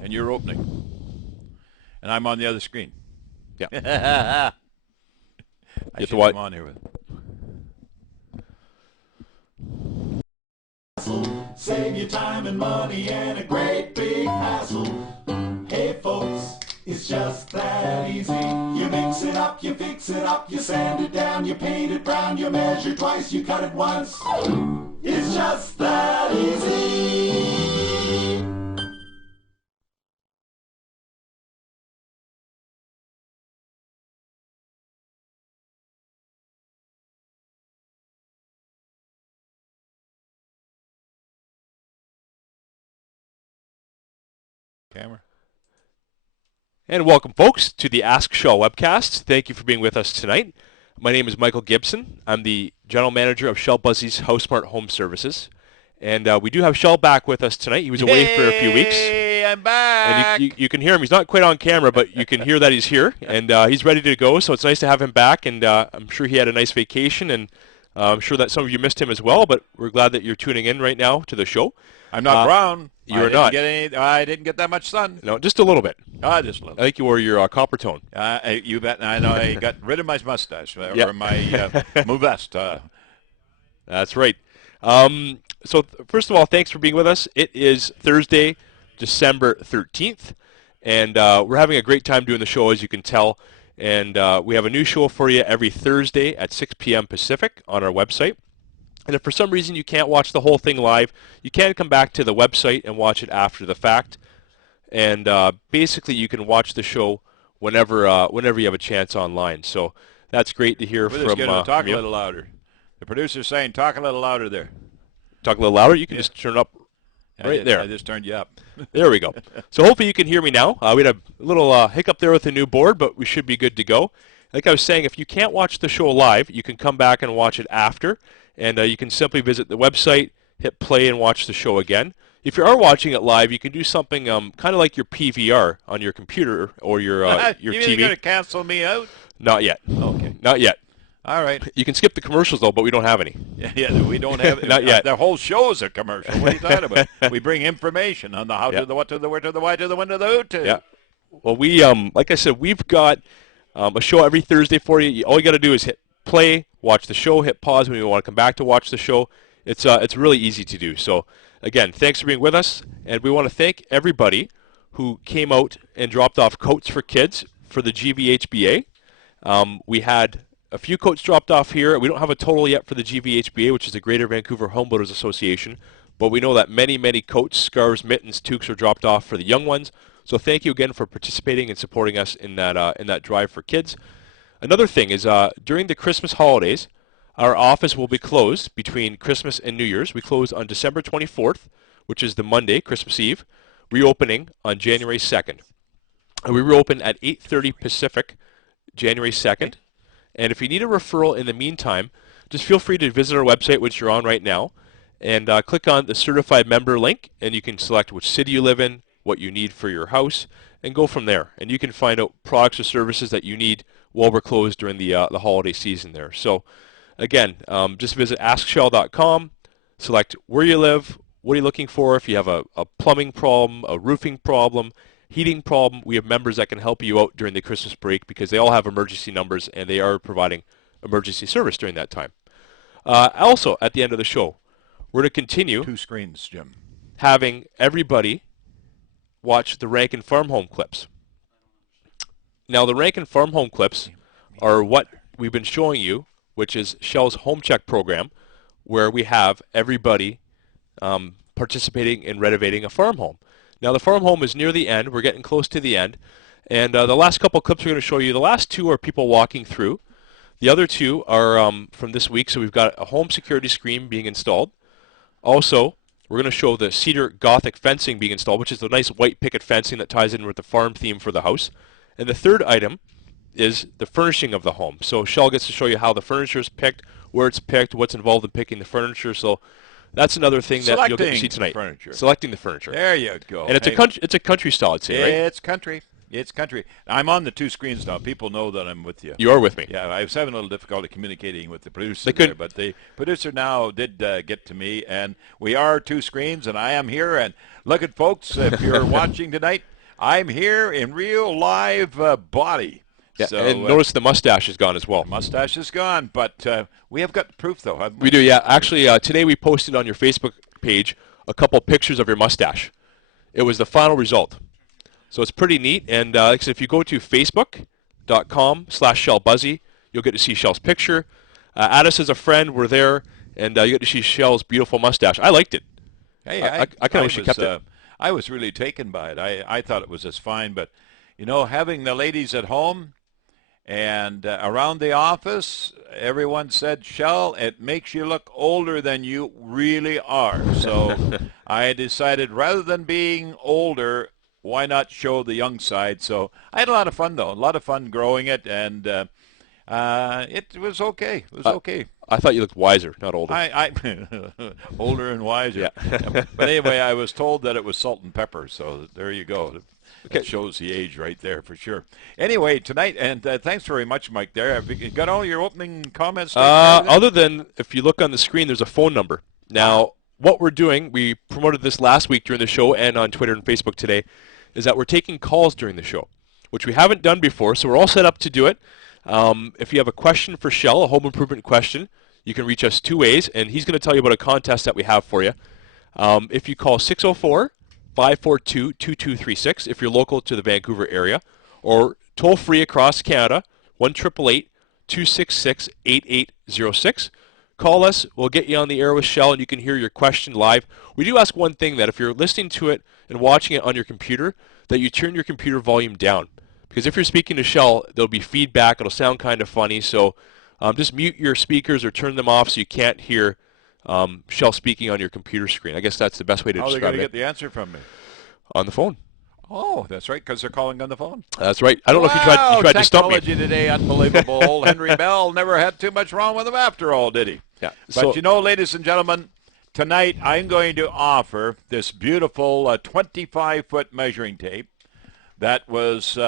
And you're opening. And I'm on the other screen. Yeah. I should come on here with Save your time and money and a great big hassle. Hey folks, it's just that easy. You mix it up, you fix it up, you sand it down, you paint it brown, you measure twice, you cut it once. It's just that easy. camera. And welcome, folks, to the Ask Shell webcast. Thank you for being with us tonight. My name is Michael Gibson. I'm the General Manager of Shell Buzzy's HouseSmart Home Services. And we do have Shell back with us tonight. He was away for a few weeks. Hey, I'm back. And you can hear him. He's not quite on camera, but you can hear that he's here. And he's ready to go, so it's nice to have him back. And I'm sure he had a nice vacation, and I'm sure that some of you missed him as well. But we're glad that you're tuning in right now to the show. I'm not brown. You're not. I didn't get that much sun. No, just a little bit. Just a little. I think you wore your copper tone. You bet. I know. I got rid of my mustache Yep. or my vest. That's right. So first of all, thanks for being with us. It is Thursday, December 13th, and we're having a great time doing the show, as you can tell. And we have a new show for you every Thursday at 6 p.m. Pacific on our website. And if for some reason you can't watch the whole thing live, you can come back to the website and watch it after the fact. And basically, you can watch the show whenever you have a chance online. So that's great to hear We're from. just going to talk from you. a little louder. The producer's saying, "Talk a little louder there." Talk a little louder. You can just turn up there. I just turned you up. There we go. So hopefully you can hear me now. We had a little hiccup there with the new board, but we should be good to go. Like I was saying, if you can't watch the show live, you can come back and watch it after. And you can simply visit the website, hit play, and watch the show again. If you are watching it live, you can do something kind of like your PVR on your computer or your TV. You're going to cancel me out? Not yet. Okay. Not yet. All right. You can skip the commercials, though, but we don't have any. Yeah, we don't have Not yet. The whole show is a commercial. What are you talking about? We bring information on the how to, the what to, the where to, the why to, the when to, the who to. Yeah. Well, we like I said, we've got a show every Thursday for you. All you got to do is hit play, watch the show, hit pause when you want to come back to watch the show. It's really easy to do. So again, thanks for being with us, and we want to thank everybody who came out and dropped off coats for kids for the GVHBA. We had a few coats dropped off here. We don't have a total yet for the GVHBA, which is the Greater Vancouver Homebuilders Association, but we know that many coats, scarves, mittens, toques are dropped off for the young ones. So thank you again for participating and supporting us in that drive for kids. Another thing is during the Christmas holidays, our office will be closed between Christmas and New Year's. We close on December 24th, which is the Monday, Christmas Eve, reopening on January 2nd. And we reopen at 8:30 Pacific, January 2nd. And if you need a referral in the meantime, just feel free to visit our website, which you're on right now, and click on the Certified Member link, and you can select which city you live in, what you need for your house, and go from there. And you can find out products or services that you need while we're closed during the holiday season there. So again, just visit askshell.com, select where you live, what are you looking for. If you have a plumbing problem, a roofing problem, heating problem, we have members that can help you out during the Christmas break because they all have emergency numbers and they are providing emergency service during that time. Also, at the end of the show, we're going to continue 2 screens, Jim. having everybody watch the Rankin Farm Home clips. Now, the Rankin Farm Home clips are what we've been showing you, which is Shell's Home Check program, where we have everybody participating in renovating a farm home. Now, the farm home is near the end. We're getting close to the end. And the last couple clips we're going to show you, the last 2 are people walking through. The other 2 are from this week. So we've got a home security screen being installed. Also, we're going to show the cedar Gothic fencing being installed, which is the nice white picket fencing that ties in with the farm theme for the house. And the third item is the furnishing of the home. So Shell gets to show you how the furniture is picked, where it's picked, what's involved in picking the furniture. So that's another thing that you'll get to see tonight. Furniture. Selecting the furniture. There you go. And it's a country style, I'd say, right? It's country. It's country. I'm on the two screens now. People know that I'm with you. You are with me. Yeah, I was having a little difficulty communicating with the producer couldn't- there, but the producer now did get to me, and we are two screens, and I am here. And look at folks, if you're watching tonight, I'm here in real live body. Yeah, So, and notice the mustache is gone as well. mustache is gone, but we have got proof, though, haven't We do, yeah. Actually, today we posted on your Facebook page a couple pictures of your mustache. It was the final result. So it's pretty neat. And like I said, if you go to facebook.com/ShellBuzzy, you'll get to see Shell's picture. Add us as a friend. We're there. And you get to see Shell's beautiful mustache. I liked it. Hey, I kind of wish you kept it. I was really taken by it. I thought it was just fine, but, having the ladies at home and around the office, everyone said, Shell, it makes you look older than you really are. So I decided rather than being older, why not show the young side? So I had a lot of fun, though. A lot of fun growing it, and it was okay. It was okay. I thought you looked wiser, not older. I older and wiser. Yeah. But anyway, I was told that it was salt and pepper, so there you go. It shows the age right there for sure. Anyway, tonight, and thanks very much, Mike, there. Have you got all your opening comments? Other than, if you look on the screen, there's a phone number. Now, what we're doing, we promoted this last week during the show and on Twitter and Facebook today, is that we're taking calls during the show, which we haven't done before, so we're all set up to do it. If you have a question for Shell, a home improvement question, you can reach us two ways, and he's going to tell you about a contest that we have for you. If you call 604-542-2236, if you're local to the Vancouver area, or toll-free across Canada, 1-888-266-8806. Call us. We'll get you on the air with Shell, and you can hear your question live. We do ask one thing, that if you're listening to it and watching it on your computer, that you turn your computer volume down. Because if you're speaking to Shell, there'll be feedback. It'll sound kind of funny. So just mute your speakers or turn them off so you can't hear Shell speaking on your computer screen. I guess that's the best way to How are they describe going to it. get the answer from me? On the phone. Oh, that's right, because they're calling on the phone. That's right. I don't know if you tried to stump me. Technology today, unbelievable. Old Henry Bell never had too much wrong with him after all, did he? Yeah. But ladies and gentlemen, tonight I'm going to offer this beautiful 25-foot measuring tape that was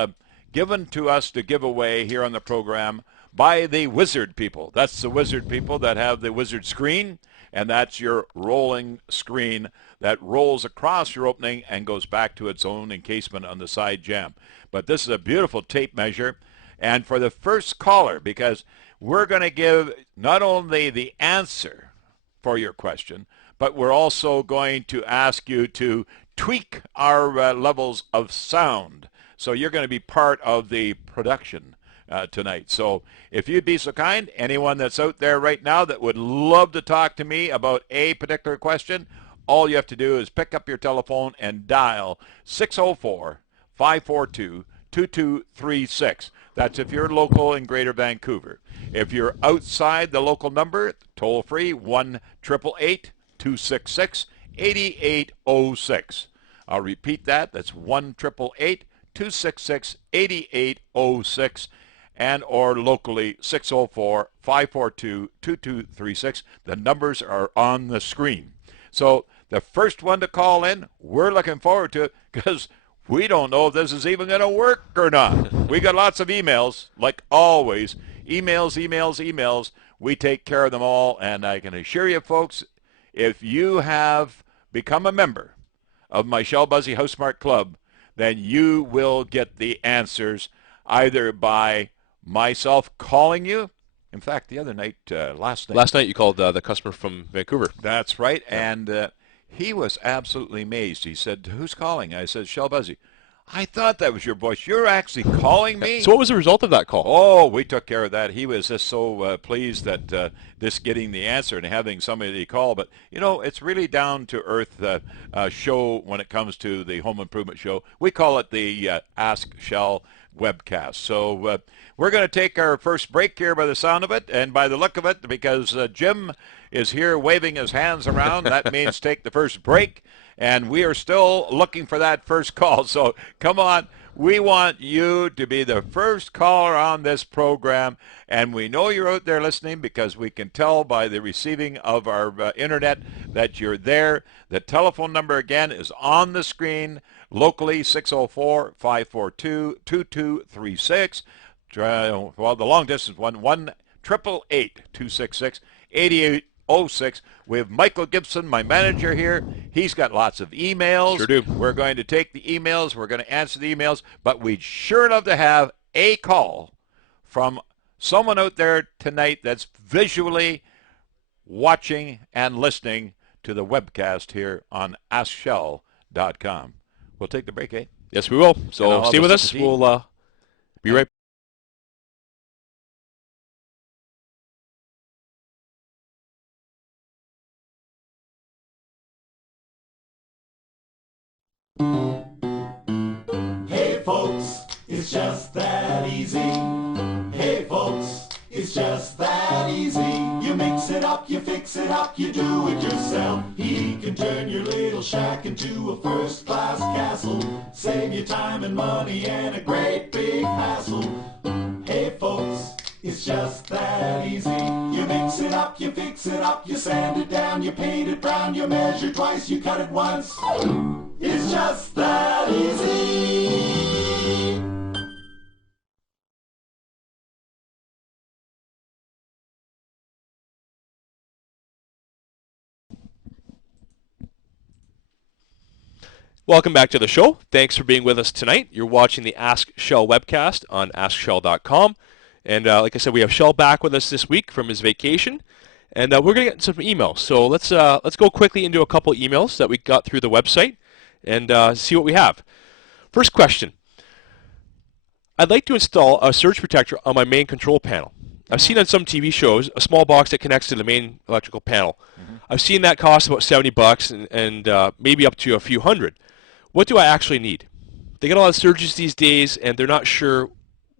given to us to give away here on the program by the Wizard people. That's the Wizard people that have the Wizard screen, and that's your rolling screen that rolls across your opening and goes back to its own encasement on the side jamb. But this is a beautiful tape measure. And for the first caller, because we're going to give not only the answer for your question, but we're also going to ask you to tweak our levels of sound. So you're going to be part of the production tonight. So if you'd be so kind, anyone that's out there right now that would love to talk to me about a particular question, all you have to do is pick up your telephone and dial 604-542-2236. That's if you're local in Greater Vancouver. If you're outside the local number, toll-free, 1-888-266-8806. I'll repeat that. That's 1-888-266-8806. And or locally, 604-542-2236. The numbers are on the screen. So the first one to call in, we're looking forward to it because we don't know if this is even going to work or not. We got lots of emails, like always. Emails. We take care of them all, and I can assure you, folks, if you have become a member of my Shell Buzzy House Smart Club, then you will get the answers either by myself calling you. In fact, the other night, last night you called the customer from Vancouver. That's right, yeah. And he was absolutely amazed. He said, "Who's calling?" I said, "Shell Buzzy." I thought that was your voice. You're actually calling me? So what was the result of that call? Oh, we took care of that. He was just so pleased that this getting the answer and having somebody call. But, it's really down-to-earth show when it comes to the home improvement show. We call it the Ask Shell webcast. So we're going to take our first break here by the sound of it and by the look of it, because Jim is here waving his hands around. That means take the first break. And we are still looking for that first call. So come on. We want you to be the first caller on this program, and we know you're out there listening because we can tell by the receiving of our internet that you're there. The telephone number again is on the screen, locally 604-542-2236. Well, the long distance one, 1-888-266-8806. We have Michael Gibson, my manager here. He's got lots of emails. Sure do. We're going to take the emails. We're going to answer the emails. But we'd sure love to have a call from someone out there tonight that's visually watching and listening to the webcast here on AskShell.com. We'll take the break, eh? Yes, we will. And So I'll stay have with a us. cup of tea. We'll be right back. Hey folks, it's just that easy. Hey folks, it's just that easy. You mix it up, you fix it up, you do it yourself. He can turn your little shack into a first-class castle. Save you time and money and a great big hassle. Hey folks, it's just that easy. You mix it up, you fix it up, you sand it down, you paint it brown, you measure twice, you cut it once. It's just that easy. Welcome back to the show. Thanks for being with us tonight. You're watching the Ask Shell webcast on AskShell.com. And like I said, we have Shell back with us this week from his vacation. And we're going to get some emails. So let's go quickly into a couple emails that we got through the website and see what we have. First question. I'd like to install a surge protector on my main control panel. I've seen on some TV shows a small box that connects to the main electrical panel. I've seen that cost about $70 and maybe up to a few hundred. What do I actually need? They get a lot of surges these days, and they're not sure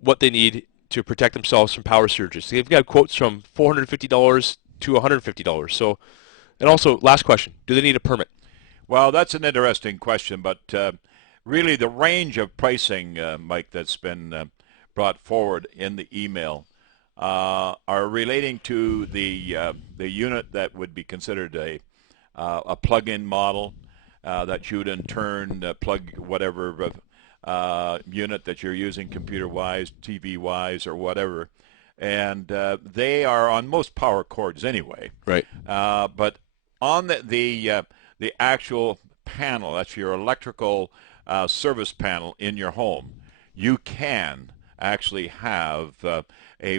what they need to protect themselves from power surges. They've got quotes from $450 to $150. So, and also, last question: do they need a permit? Well, that's an interesting question, but really the range of pricing, Mike, that's been brought forward in the email are relating to the unit that would be considered a plug-in model that you would in turn plug whatever unit that you're using, computer-wise, TV-wise, or whatever, and they are on most power cords anyway. Right. But on the actual panel, that's your electrical service panel in your home, you can actually have a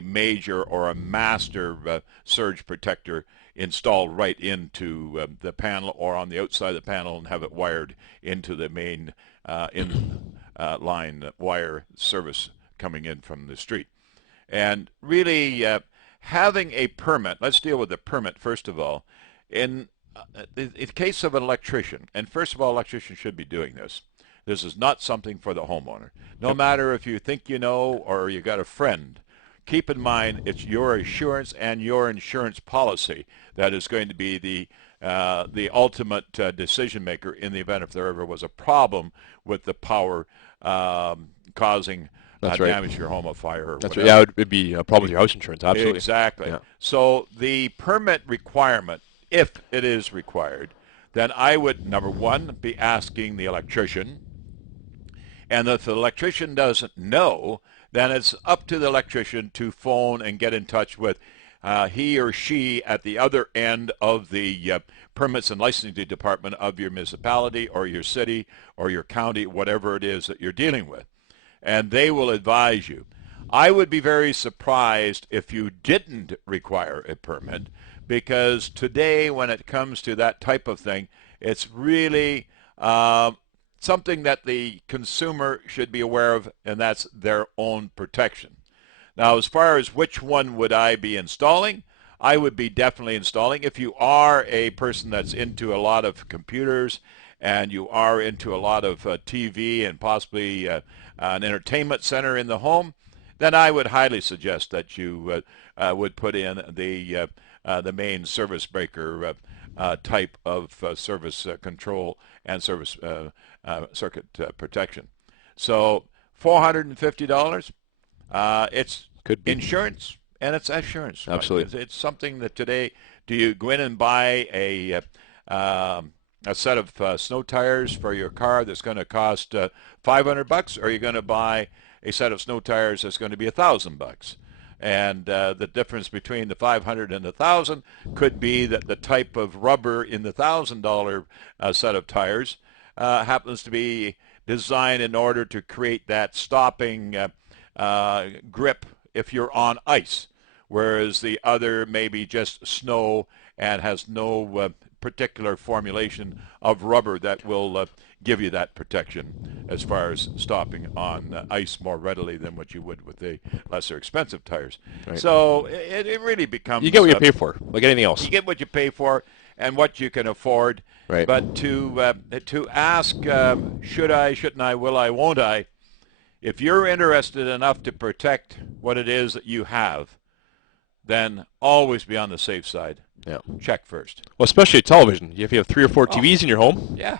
major or a master surge protector installed right into the panel or on the outside of the panel and have it wired into the main line wire service coming in from the street. And really having a permit, let's deal with the permit first of all. In the case of an electrician, and first of all, electricians should be doing this. This is not something for the homeowner. No matter if you think you know or you got a friend, keep in mind it's your assurance and your insurance policy that is going to be the ultimate decision maker in the event if there ever was a problem with the power causing That's right. damage to your home, a fire, or That's whatever. right. Yeah, it'd be a problem with your house insurance. Absolutely. Exactly. Yeah. So the permit requirement, if it is required, then I would, number one, be asking the electrician. And if the electrician doesn't know, then it's up to the electrician to phone and get in touch with he or she at the other end of the permits and licensing department of your municipality or your city or your county, whatever it is that you're dealing with. And they will advise you. I would be very surprised if you didn't require a permit, because today when it comes to that type of thing, it's really something that the consumer should be aware of, and that's their own protection. Now, as far as which one would I be installing, I would be definitely installing. If you are a person that's into a lot of computers and you are into a lot of TV and possibly an entertainment center in the home, then I would highly suggest that you would put in the main service breaker type of service control and service circuit protection. So $450. It's Could be. insurance and it's assurance. Mike. Absolutely. It's something that today, do you go in and buy a set of snow tires for your car that's going to cost $500, or are you going to buy a set of snow tires that's going to be $1,000? And the difference between the 500 and the 1,000 could be that the type of rubber in the $1,000 set of tires happens to be designed in order to create that stopping grip if you're on ice, whereas the other may be just snow and has no particular formulation of rubber that will give you that protection as far as stopping on ice more readily than what you would with the lesser expensive tires. Right. So it really becomes... You get what you pay for, like anything else. You get what you pay for and what you can afford. Right. But to ask, should I, shouldn't I, will I, won't I, if you're interested enough to protect what it is that you have, then always be on the safe side. Yeah. Check first. Well, especially television. If you have 3 or 4 TVs in your home. Yeah.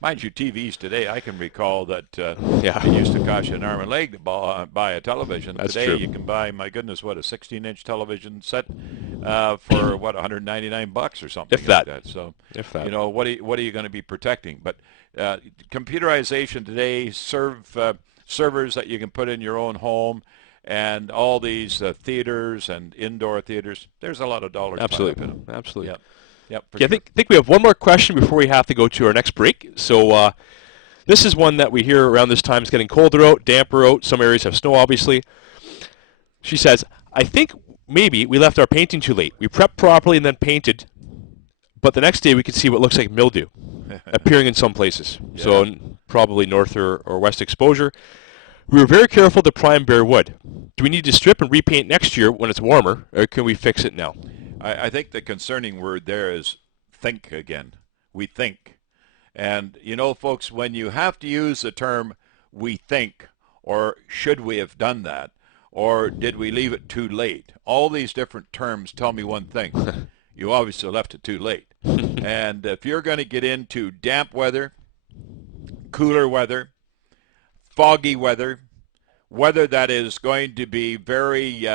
Mind you, TVs today, I can recall that Yeah. it used to cost you an arm and leg to buy a television. That's Today true. you can buy, my goodness, what, a 16-inch television set for, what, $199 or something If like that. that. So, If that. you know, what are you going to be protecting? But computerization today, servers that you can put in your own home, and all these theaters and indoor theaters, there's a lot of dollars tied up in Absolutely. them. Absolutely. Yep. Yep. for Okay, sure. I think we have one more question before we have to go to our next break. So this is one that we hear around this time. It's getting colder out, damper out. Some areas have snow, obviously. She says, I think maybe we left our painting too late. We prepped properly and then painted, but the next day we could see what looks like mildew appearing in some places. Yeah. So probably north or west exposure. We were very careful to prime bare wood. Do we need to strip and repaint next year when it's warmer, or can we fix it now? I think the concerning word there is think again. We think. And, you know, folks, when you have to use the term we think, or should we have done that, or did we leave it too late, all these different terms tell me one thing. You obviously left it too late. And if you're going to get into damp weather, cooler weather, foggy weather, weather that is going to be very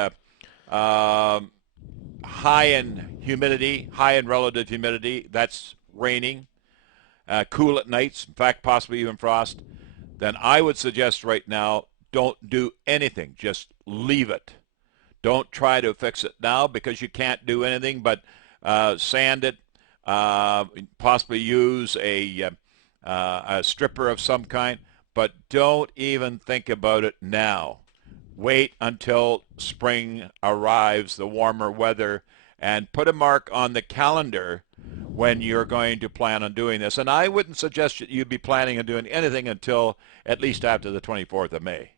high in humidity, high in relative humidity, that's raining, cool at nights, in fact, possibly even frost, then I would suggest right now, don't do anything. Just leave it. Don't try to fix it now because you can't do anything but sand it, possibly use a stripper of some kind, but don't even think about it now. Wait until spring arrives, the warmer weather, and put a mark on the calendar when you're going to plan on doing this. And I wouldn't suggest that you'd be planning on doing anything until at least after the 24th of May.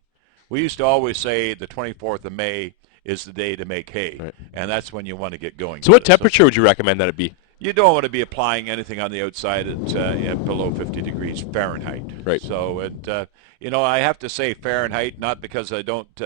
We used to always say the 24th of May is the day to make hay, Right. and that's when you want to get going. So what temperature would you recommend that it be? You don't want to be applying anything on the outside at below 50 degrees Fahrenheit. Right. So, you know, I have to say Fahrenheit, not because I don't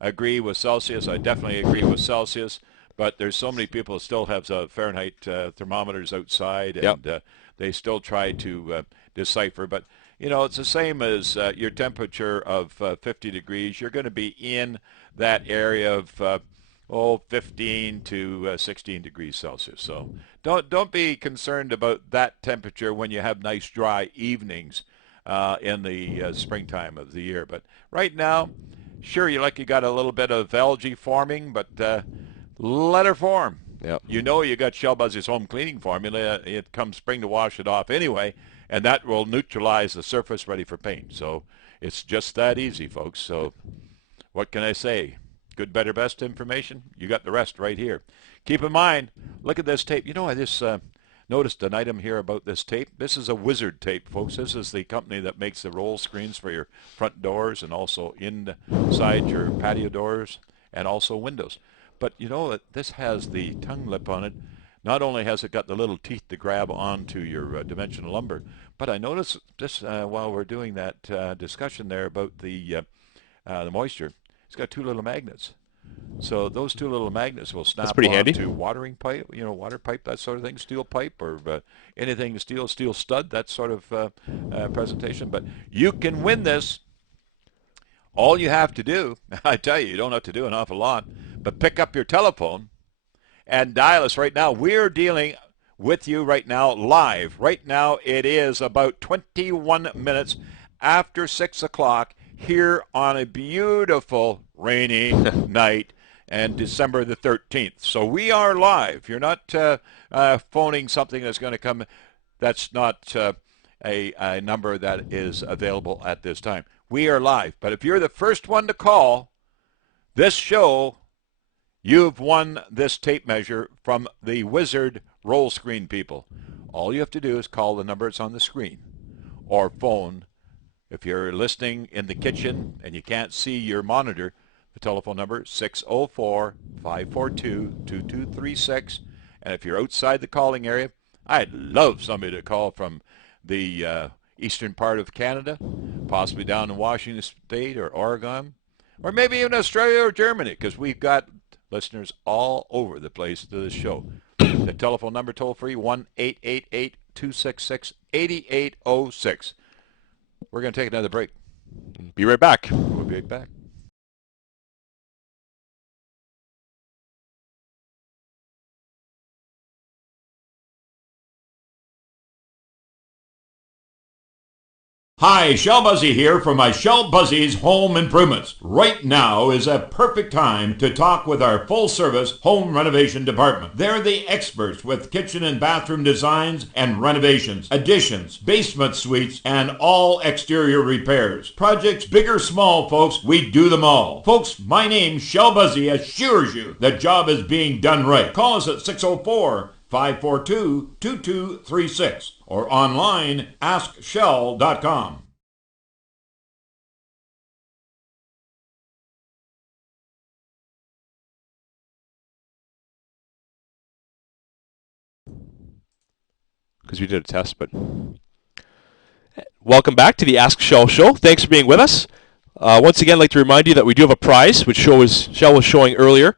agree with Celsius. I definitely agree with Celsius. But there's so many people who still have Fahrenheit thermometers outside, and Yep. they still try to decipher. But, you know, it's the same as your temperature of 50 degrees. You're going to be in that area of 15 to 16 degrees Celsius. So don't be concerned about that temperature when you have nice dry evenings in the springtime of the year. But right now, sure, you got a little bit of algae forming, but let her form. Yep. You know you got Shell Buzz's home cleaning formula. It comes spring to wash it off anyway, and that will neutralize the surface ready for paint. So it's just that easy, folks. So what can I say? Good, better, best information? You got the rest right here. Keep in mind, look at this tape. You know, I just noticed an item here about this tape. This is a Wizard tape, folks. This is the company that makes the roll screens for your front doors and also inside your patio doors and also windows. But you know, this has the tongue lip on it. Not only has it got the little teeth to grab onto your dimensional lumber, but I noticed this while we're doing that discussion there about the moisture. It's got 2 little magnets. So those 2 little magnets will snap pretty handy. onto watering pipe, you know, water pipe, that sort of thing, steel pipe, or anything steel stud, that sort of presentation. But you can win this All you have to do, I tell you, you don't have to do an awful lot, but pick up your telephone and dial us right now. We're dealing with you right now live. Right now it is about 21 minutes after 6 o'clock here on a beautiful rainy night and December the 13th. So we are live. You're not phoning something that's going to come. That's not a number that is available at this time. We are live. But if you're the first one to call this show, you've won this tape measure from the Wizard roll screen people. All you have to do is call the number that's on the screen or phone. If you're listening in the kitchen and you can't see your monitor, the telephone number is 604-542-2236. And if you're outside the calling area, I'd love somebody to call from the eastern part of Canada, possibly down in Washington State or Oregon, or maybe even Australia or Germany, because we've got listeners all over the place to this show. The telephone number toll-free, 1-888-266-8806. We're going to take another break. Be right back. We'll be right back. Hi, Shell Busey here for my Shell Buzzy's Home Improvements. Right now is a perfect time to talk with our full-service home renovation department. They're the experts with kitchen and bathroom designs and renovations, additions, basement suites, and all exterior repairs. Projects big or small, folks, we do them all. Folks, my name, Shell Busey, assures you the job is being done right. Call us at 604-542-2236 or online, askshell.com. Because we did a test, but welcome back to the Ask Shell Show. Thanks for being with us. Once again, I'd like to remind you that we do have a prize, which Shell was showing earlier,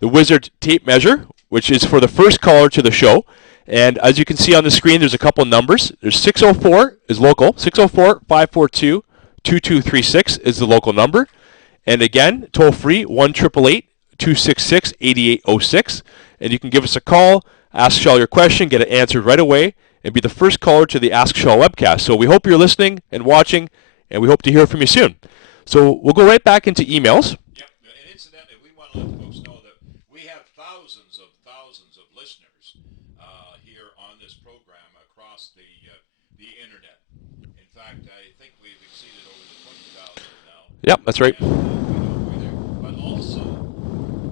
the Wizard tape measure, which is for the first caller to the show. And as you can see on the screen, there's a couple numbers. There's 604 is local. 604-542-2236 is the local number. And again, toll free, 1-888-266-8806. And you can give us a call, ask Shell your question, get it answered right away, and be the first caller to the Ask Shell webcast. So we hope you're listening and watching, and we hope to hear from you soon. So we'll go right back into emails. Yep, and incidentally, we want to let folks know that we have thousands of listeners here on this program across the internet. In fact, I think we've exceeded over the 20,000 now. Yep, that's right. But also,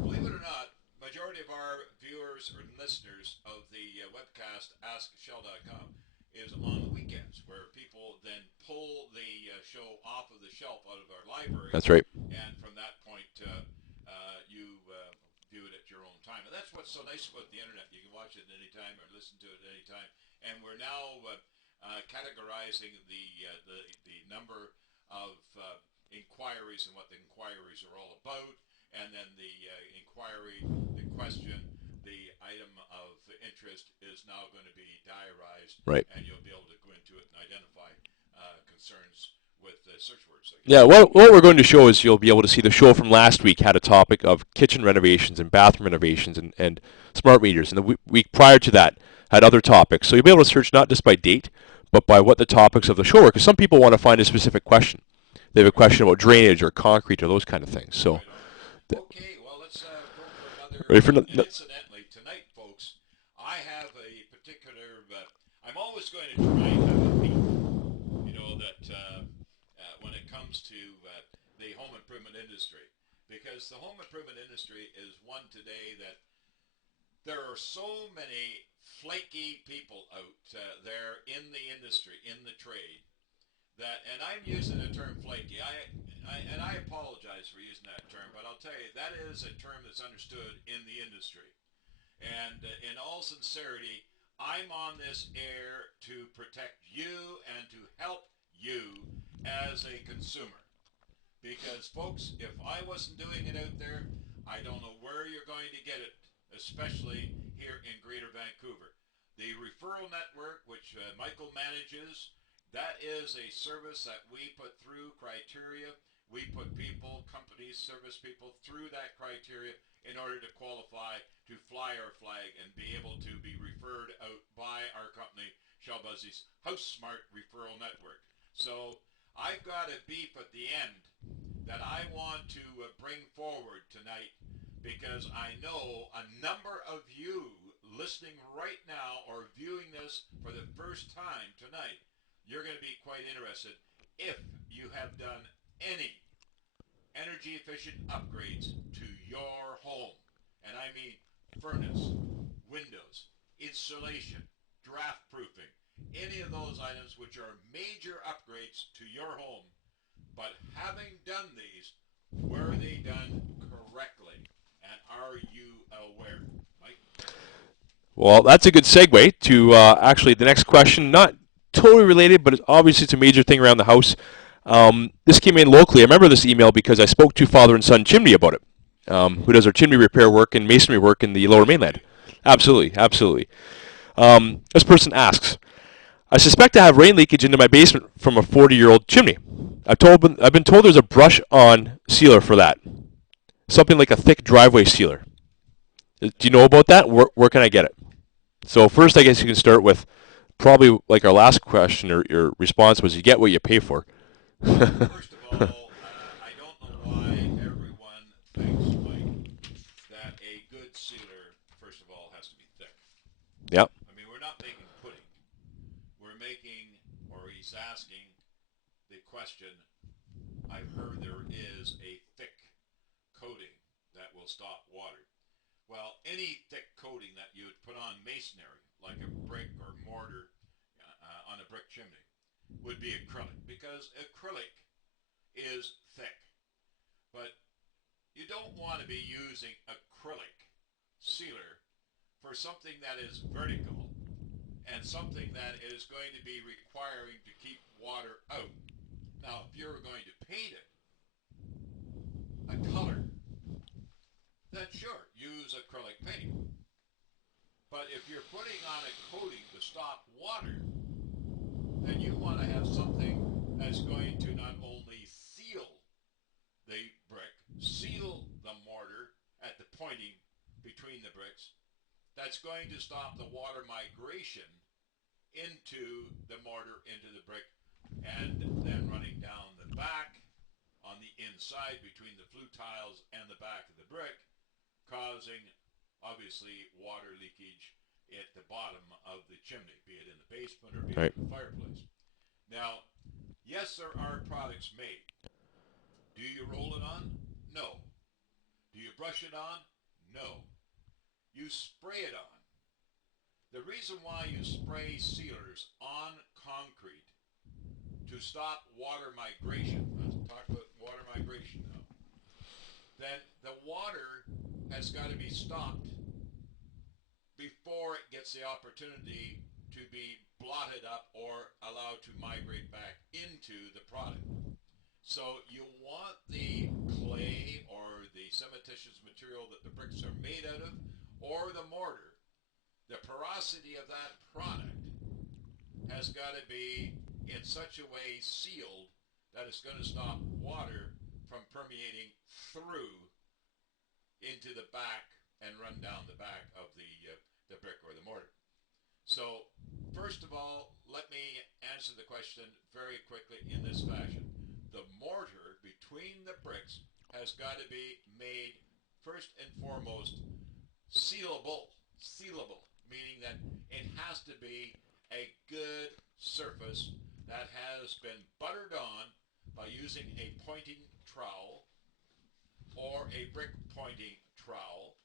believe it or not, majority of our viewers or listeners of the webcast AskShell.com is on the weekends, where people then pull the show off of the shelf out of our library. That's right. And from that point, you view it at your own time. And that's what's so nice about the internet. You can watch it at any time or listen to it at any time. And we're now categorizing the number of inquiries and what the inquiries are all about, and then the inquiry, the question, the item of interest is now going to be diarized, right? And you'll be able to go into it and identify concerns with search words. Yeah, what we're going to show is you'll be able to see the show from last week had a topic of kitchen renovations and bathroom renovations and smart meters, and the week prior to that had other topics. So you'll be able to search not just by date, but by what the topics of the show were, because some people want to find a specific question. They have a question about drainage or concrete or those kind of things. So, okay, well, let's go for another. Ready for incidentally, tonight, folks, I have a particular. I'm always going to try and have a theme. You know that when it comes to the home improvement industry, because the home improvement industry is one today that there are so many flaky people out there in the industry, in the trade. That, and I'm using the term flaky. And I apologize for using that term, but I'll tell you that is a term that's understood in the industry. And in all sincerity, I'm on this air to protect you and to help you as a consumer. Because, folks, if I wasn't doing it out there, I don't know where you're going to get it, especially here in Greater Vancouver. The referral network, which Michael manages, that is a service that we put through criteria. we put people, companies, service people through that criteria in order to qualify to fly our flag and be able to be referred out by our company, Shell Buzzy's House Smart Referral Network. So I've got a beef at the end that I want to bring forward tonight, because I know a number of you listening right now or viewing this for the first time tonight, you're going to be quite interested if you have done any energy efficient upgrades to your home. And I mean furnace, windows, insulation, draft proofing, any of those items which are major upgrades to your home. But having done these, were they done correctly? And are you aware? Mike? Well, that's a good segue to actually the next question. Not totally related, but obviously it's a major thing around the house. This came in locally. I remember this email because I spoke to father and son Chimney about it, who does our chimney repair work and masonry work in the Lower Mainland. Absolutely, absolutely. This person asks, I suspect I have rain leakage into my basement from a 40-year-old chimney. I've been told there's a brush-on sealer for that, something like a thick driveway sealer. Do you know about that? Where can I get it? So first, I guess you can start with probably like our last question or your response was, you get what you pay for. First of all, I don't know why everyone thinks, Mike, that a good sealer, first of all, has to be thick. Yep. I mean, we're not making pudding. We're making, or he's asking the question, I've heard there is a thick coating that will stop water. Well, any thick coating that you would put on masonry, like a brick or mortar on a brick chimney, would be acrylic, because acrylic is thick. But you don't want to be using acrylic sealer for something that is vertical and something that is going to be requiring to keep water out. Now, if you're going to paint it a color, then sure, use acrylic paint. But if you're putting on a coating to stop water, then you want to have something that's going to not only seal the brick, seal the mortar at the pointing between the bricks, that's going to stop the water migration into the mortar, into the brick, and then running down the back on the inside between the flue tiles and the back of the brick, causing obviously water leakage at the bottom of the chimney, be it in the basement or be it in the fireplace. Now, yes, there are products made. Do you roll it on? No. Do you brush it on? No. You spray it on. The reason why you spray sealers on concrete to stop water migration, let's talk about water migration now, then the water has got to be stopped before it gets the opportunity to be blotted up or allowed to migrate back into the product. So you want the clay or the cementitious material that the bricks are made out of, or the mortar, the porosity of that product has got to be in such a way sealed that it's going to stop water from permeating through into the back and run down the back of the brick or the mortar. So, first of all, let me answer the question very quickly in this fashion. The mortar between the bricks has got to be made first and foremost sealable, meaning that it has to be a good surface that has been buttered on by using a pointing trowel or a brick pointing trowel.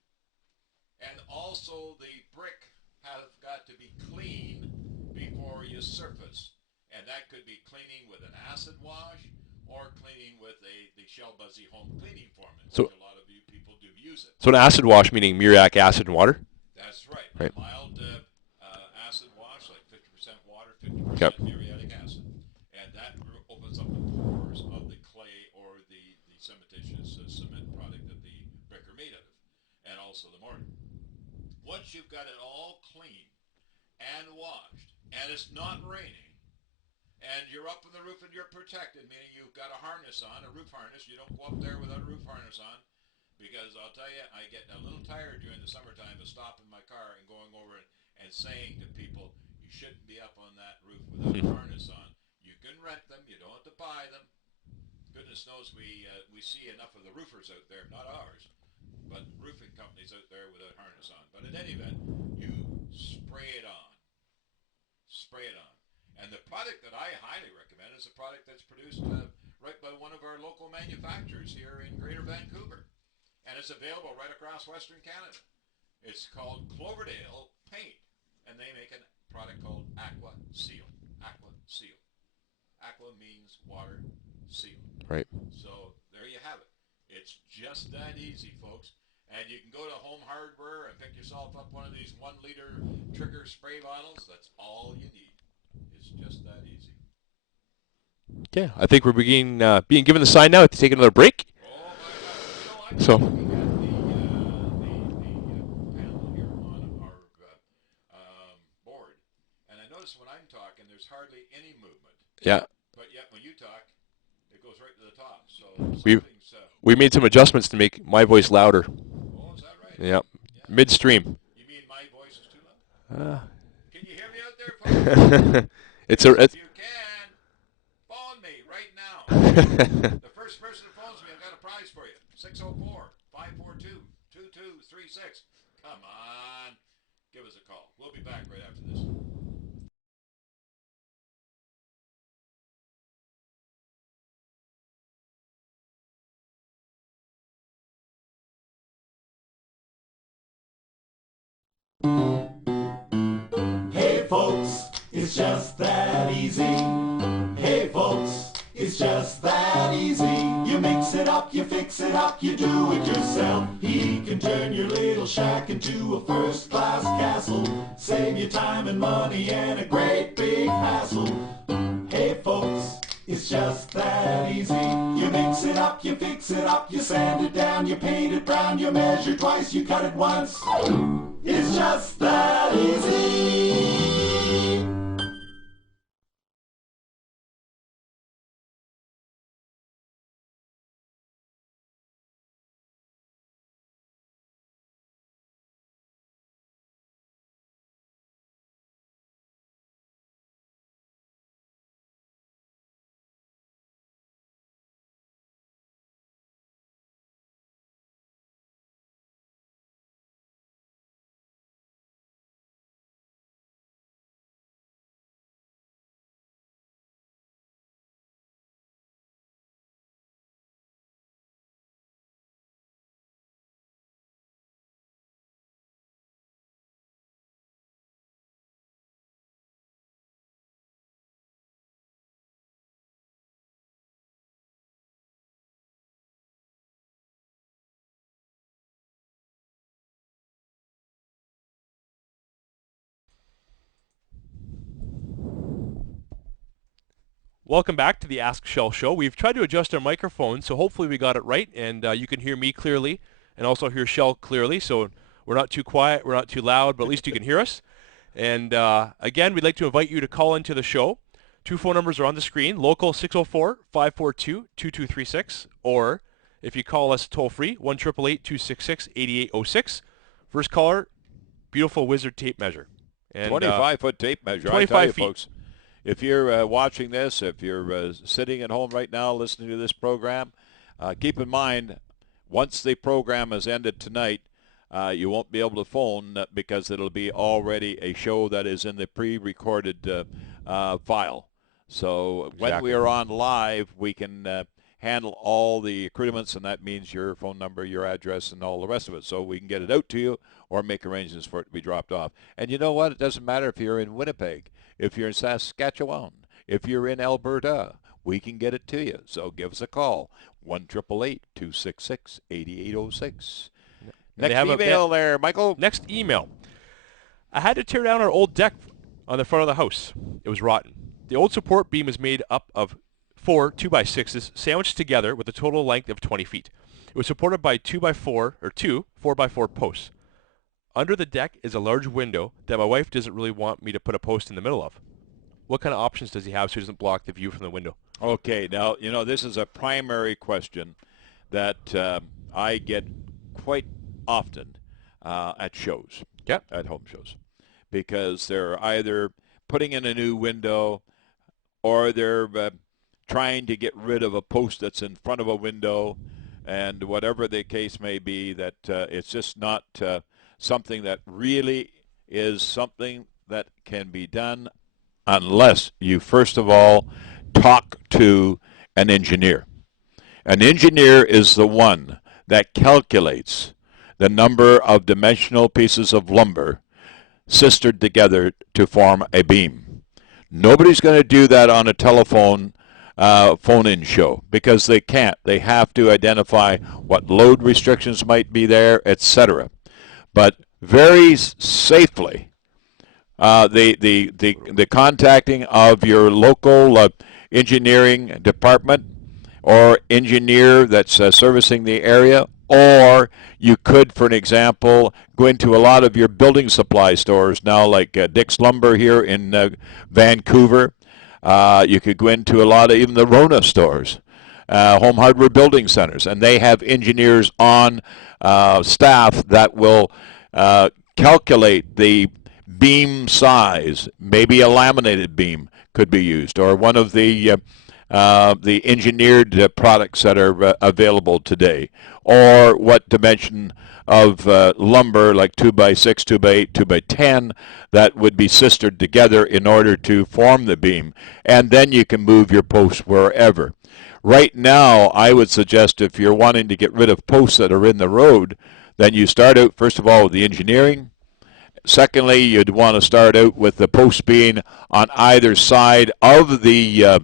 And also the brick has got to be clean before you surface. And that could be cleaning with an acid wash or cleaning with the Shell Buzzy home cleaning formula, So, which a lot of you people do use it. so an acid wash meaning muriatic acid and water? That's right. Right. A mild acid wash, like 50% water, 50% Yep. muriatic acid. And that opens up the pores of the clay or the cementitious cement product that the brick are made out of, and also the mortar. Once you've got it all clean and washed, and it's not raining, and you're up on the roof and you're protected, meaning you've got a harness on, a roof harness. You don't go up there without a roof harness on, because I'll tell you, I get a little tired during the summertime of stopping my car and going over and saying to people, you shouldn't be up on that roof without a harness on. You can rent them. You don't have to buy them. Goodness knows we see enough of the roofers out there, not ours, but roofing companies out there without harness on. But in any event, you spray it on. Spray it on. And the product that I highly recommend is a product that's produced right by one of our local manufacturers here in Greater Vancouver. And it's available right across Western Canada. It's called Cloverdale Paint. And they make a product called Aqua Seal. Aqua Seal. Aqua means water, seal. Right. So there you have it. It's just that easy, folks. And you can go to Home Hardware and pick yourself up one of these 1 liter trigger spray bottles. That's all you need. It's just that easy. Yeah, I think we're being given the sign now to take another break. Oh my God! I'm So. looking at the panel here on our board, and I notice when I'm talking, there's hardly any movement. Yeah. But yet when you talk, it goes right to the top. So we made some adjustments to make my voice louder. Oh, is that right? Yeah. Midstream. You mean my voice is too loud? Can you hear me out there, folks? If you can, phone me right now. The first person that phones me, I've got a prize for you. 604-542-2236. Come on. Give us a call. We'll be back right after this. Hey folks, it's just that easy. Hey folks, it's just that easy. You mix it up, you fix it up, you do it yourself. He can turn your little shack into a first-class castle. Save you time and money and a great big hassle. Hey folks, it's just that easy. You mix it up, you fix it up, you sand it down, you paint it brown, you measure twice, you cut it once. It's just that easy. Welcome back to the Ask Shell Show. We've tried to adjust our microphone, so hopefully we got it right, and you can hear me clearly and also hear Shell clearly. So we're not too quiet, we're not too loud, but at least you can hear us. And again, we'd like to invite you to call into the show. 2 phone numbers are on the screen, local 604-542-2236, or if you call us toll-free, 1-888-266-8806. First caller, beautiful wizard tape measure. And 25-foot tape measure. 25 feet. Folks. If you're watching this, if you're sitting at home right now listening to this program, keep in mind, once the program is ended tonight, you won't be able to phone because it'll be already a show that is in the pre-recorded file. So when we are on live, we can handle all the accoutrements, and that means your phone number, your address, and all the rest of it. So we can get it out to you or make arrangements for it to be dropped off. And you know what? It doesn't matter if you're in Winnipeg, if you're in Saskatchewan, if you're in Alberta, we can get it to you. So give us a call, 1-888-266-8806. Next email there, Michael. Next email. I had to tear down our old deck on the front of the house. It was rotten. The old support beam is made up of 4 2x6s sandwiched together with a total length of 20 feet. It was supported by 2x4 or 2 4x4 posts. Under the deck is a large window that my wife doesn't really want me to put a post in the middle of. what kind of options does he have so he doesn't block the view from the window? Okay, now, this is a primary question that I get quite often at shows, Yeah. at home shows, because they're either putting in a new window or they're trying to get rid of a post that's in front of a window, and whatever the case may be, that it's just not something that really is something that can be done unless you first of all talk to an engineer. An engineer is the one that calculates the number of dimensional pieces of lumber sistered together to form a beam. Nobody's going to do that on a telephone phone-in show because they can't. They have to identify what load restrictions might be there, etc. But very safely, the contacting of your local engineering department or engineer that's servicing the area, or you could, for an example, go into a lot of your building supply stores now, like Dick's Lumber here in Vancouver. You could go into a lot of even the Rona stores, home hardware building centers, and they have engineers on staff that will calculate the beam size. Maybe a laminated beam could be used, or one of the engineered products that are available today, or what dimension of lumber, like 2x6, 2x8, 2x10, that would be sistered together in order to form the beam. And then you can move your posts wherever. Right now, I would suggest if you're wanting to get rid of posts that are in the road, then you start out, first of all, with the engineering. Secondly, you'd want to start out with the posts being on either side of the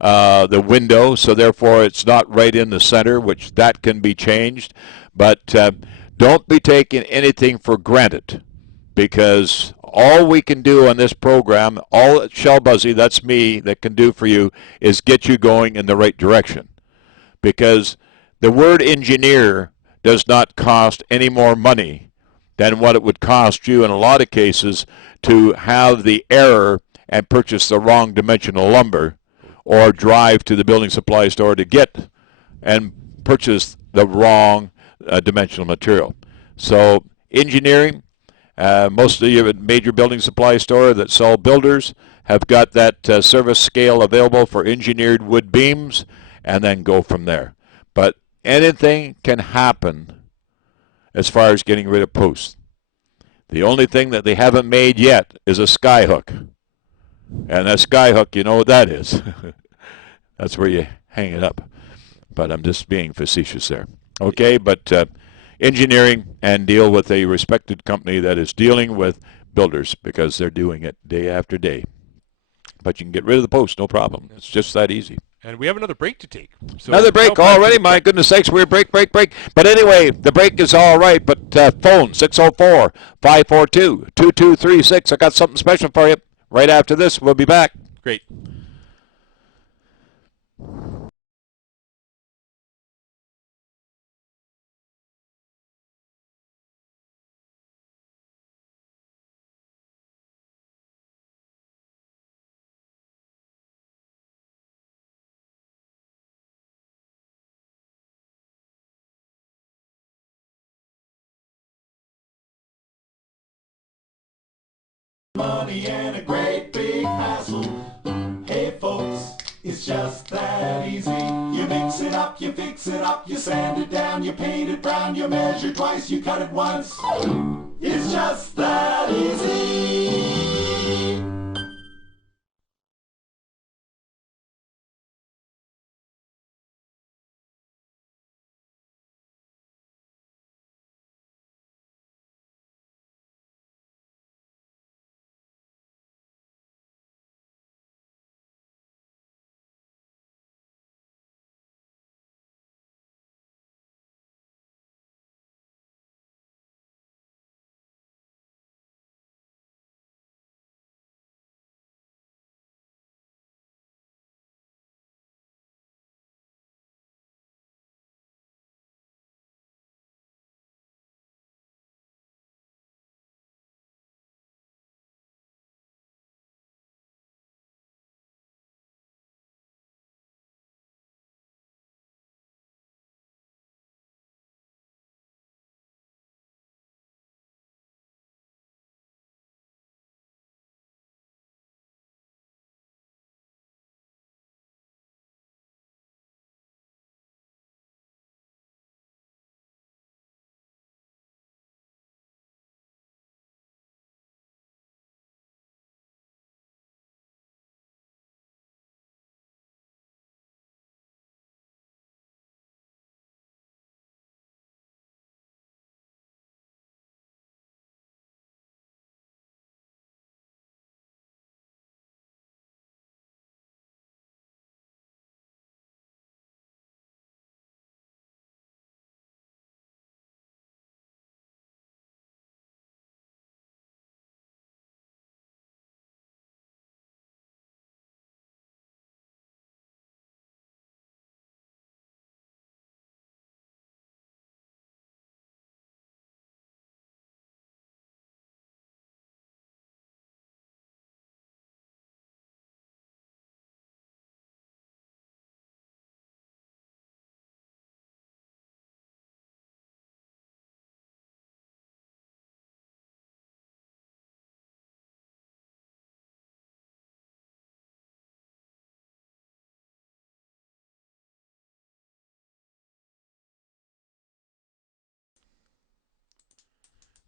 window, so therefore it's not right in the center, which that can be changed. But don't be taking anything for granted, because all we can do on this program, all Shell Busey, that's me, that can do for you is get you going in the right direction. Because the word engineer does not cost any more money than what it would cost you in a lot of cases to have the error and purchase the wrong dimensional lumber, or drive to the building supply store to get and purchase the wrong dimensional material. So engineering, most of your major building supply store that sell builders have got that service scale available for engineered wood beams, and then go from there. But anything can happen as far as getting rid of posts. The only thing that they haven't made yet is a sky hook. And that sky hook, you know what that is. That's where you hang it up. But I'm just being facetious there. Okay, but engineering, and deal with a respected company that is dealing with builders, because they're doing it day after day. But you can get rid of the post, no problem. It's just that easy. And we have another break to take. So another break already? My goodness sakes, we're break. But anyway, the break is all right. But phone, 604-542-2236. I got something special for you. Right after this, we'll be back. Great. Money and a great big hassle. Hey folks, it's just that easy. You mix it up, you fix it up, you sand it down, you paint it brown, you measure twice, you cut it once. It's just that easy.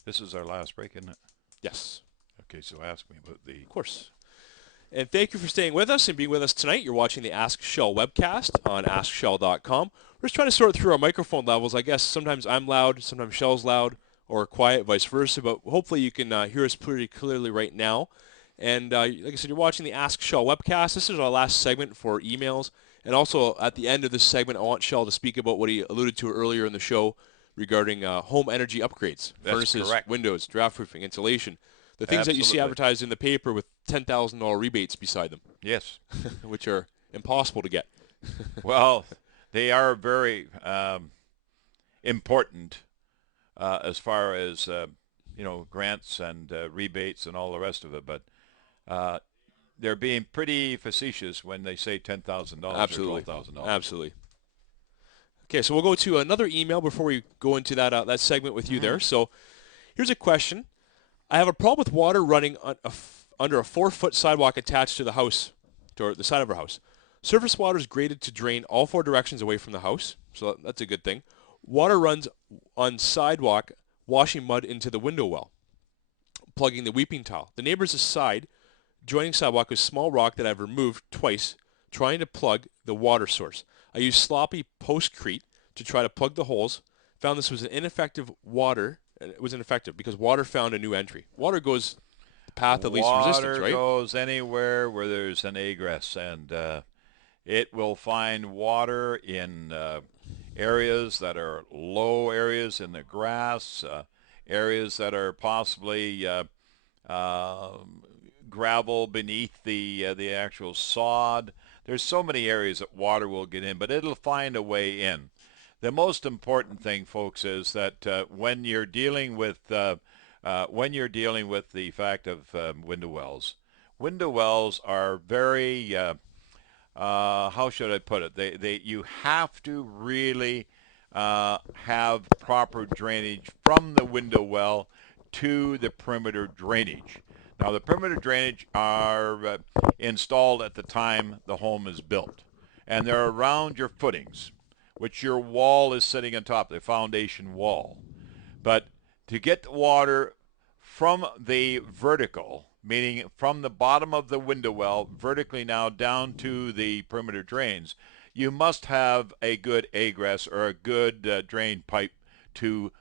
This is our last break, isn't it? Yes, Okay, so ask me about the... of course. And thank you for staying with us and being with us tonight. You're watching the Ask Shell webcast on AskShell.com. We're just trying to sort through our microphone levels. I guess sometimes I'm loud, sometimes Shell's loud, or quiet, vice versa. But hopefully you can hear us pretty clearly right now. And like I said, you're watching the Ask Shell webcast. This is our last segment for emails. And also at the end of this segment, I want Shell to speak about what he alluded to earlier in the show regarding home energy upgrades, That's furnaces, correct. windows, draft proofing, insulation. The things that you see Absolutely. advertised in the paper with $10,000 rebates beside them, Yes. which are impossible to get. Well, they are very important as far as, grants and rebates and all the rest of it. But they're being pretty facetious when they say $10,000 or Absolutely. $12,000. Absolutely. Okay, so we'll go to another email before we go into that segment with you there. So here's a question. I have a problem with water running under a 4-foot sidewalk attached to the house, to the side of our house. Surface water is graded to drain all 4 directions away from the house, so that's a good thing. Water runs on sidewalk, washing mud into the window well, plugging the weeping tile. The neighbor's side, joining sidewalk with small rock that I've removed twice, trying to plug the water source. I used sloppy postcrete to try to plug the holes. Found this was an ineffective water. It was ineffective because water found a new entry. Water goes the path of least resistance, Water right? goes anywhere where there's an egress, and it will find water in areas that are low areas in the grass, areas that are possibly gravel beneath the actual sod. There's so many areas that water will get in, but it'll find a way in. The most important thing, folks, is that when you're dealing with the fact of window wells are very how should I put it? You have to really have proper drainage from the window well to the perimeter drainage. Now, the perimeter drainage are installed at the time the home is built, and they're around your footings, which your wall is sitting on top, the foundation wall. But to get the water from the vertical, meaning from the bottom of the window well, vertically now down to the perimeter drains, you must have a good egress or a good drain pipe to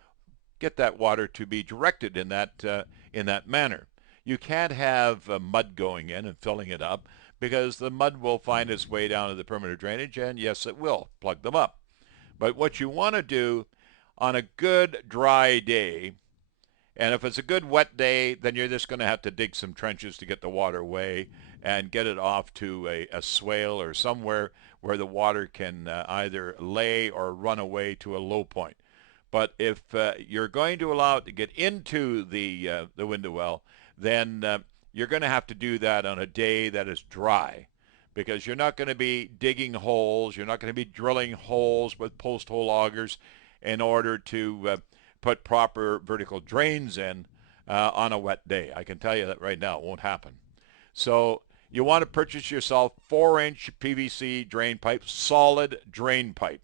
get that water to be directed in that manner. You can't have mud going in and filling it up because the mud will find its way down to the perimeter drainage, and yes, it will plug them up. But what you want to do on a good dry day, and if it's a good wet day, then you're just going to have to dig some trenches to get the water away and get it off to a swale or somewhere where the water can either lay or run away to a low point. But if you're going to allow it to get into the window well, then you're going to have to do that on a day that is dry, because you're not going to be digging holes, you're not going to be drilling holes with post hole augers in order to put proper vertical drains in on a wet day. I can tell you that right now, it won't happen. So you want to purchase yourself 4-inch PVC drain pipe, solid drain pipe.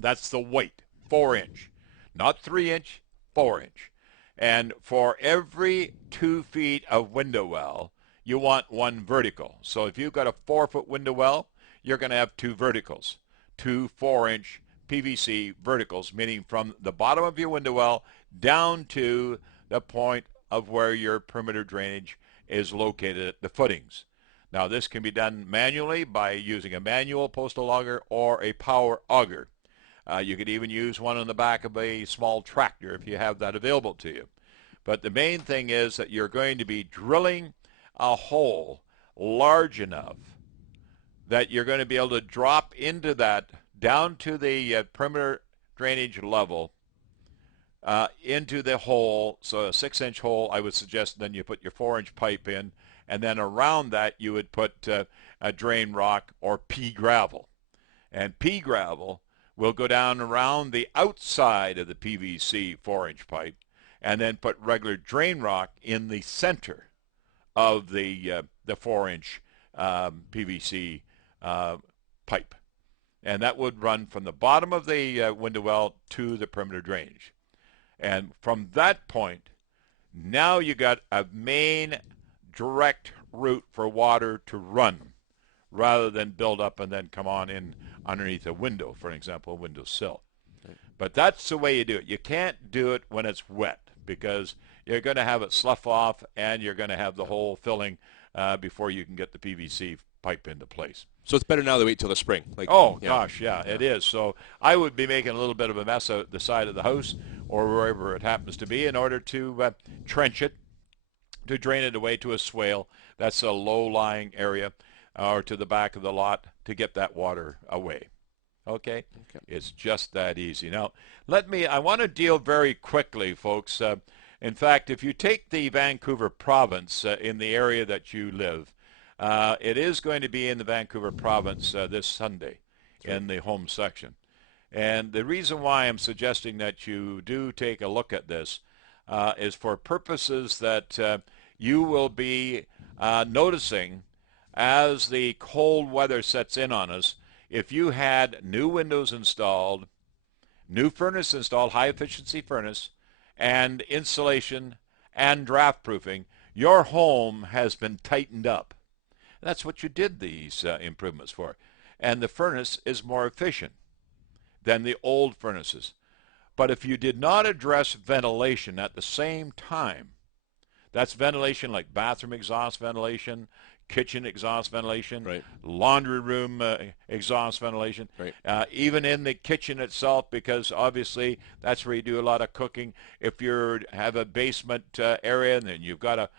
That's the weight, 4-inch, not 3-inch, 4-inch. And for every 2 feet of window well, you want 1 vertical. So if you've got a 4-foot window well, you're going to have 2 verticals, 2 4-inch PVC verticals, meaning from the bottom of your window well down to the point of where your perimeter drainage is located at the footings. Now, this can be done manually by using a manual postal auger or a power auger. You could even use one on the back of a small tractor if you have that available to you. But the main thing is that you're going to be drilling a hole large enough that you're going to be able to drop into that down to the perimeter drainage level into the hole. So a 6-inch hole, I would suggest then you put your 4-inch pipe in, and then around that you would put a drain rock or pea gravel. And pea gravel will go down around the outside of the PVC 4-inch pipe, and then put regular drain rock in the center of the 4-inch PVC pipe. And that would run from the bottom of the window well to the perimeter drainage. And from that point, now you got a main direct route for water to run rather than build up and then come on in underneath a window, for example, a windowsill. But that's the way you do it. You can't do it when it's wet because you're going to have it slough off and you're going to have the hole filling before you can get the PVC pipe into place. So it's better now to wait till the spring. Gosh, it is. So I would be making a little bit of a mess out the side of the house or wherever it happens to be in order to trench it, to drain it away to a swale. That's a low-lying area, or to the back of the lot to get that water away. Okay? It's just that easy. Now, I want to deal very quickly, folks. In fact, if you take the Vancouver province in the area that you live, it is going to be in the Vancouver province this Sunday in the home section. And the reason why I'm suggesting that you do take a look at this is for purposes that you will be noticing as the cold weather sets in on us. If you had new windows installed, new furnace installed, high-efficiency furnace, and insulation and draft proofing, your home has been tightened up. That's what you did these improvements for. And the furnace is more efficient than the old furnaces. But if you did not address ventilation at the same time, that's ventilation like bathroom exhaust ventilation, kitchen exhaust ventilation, right, laundry room exhaust ventilation, right, even in the kitchen itself, because obviously that's where you do a lot of cooking. If you have a basement area, and then you've got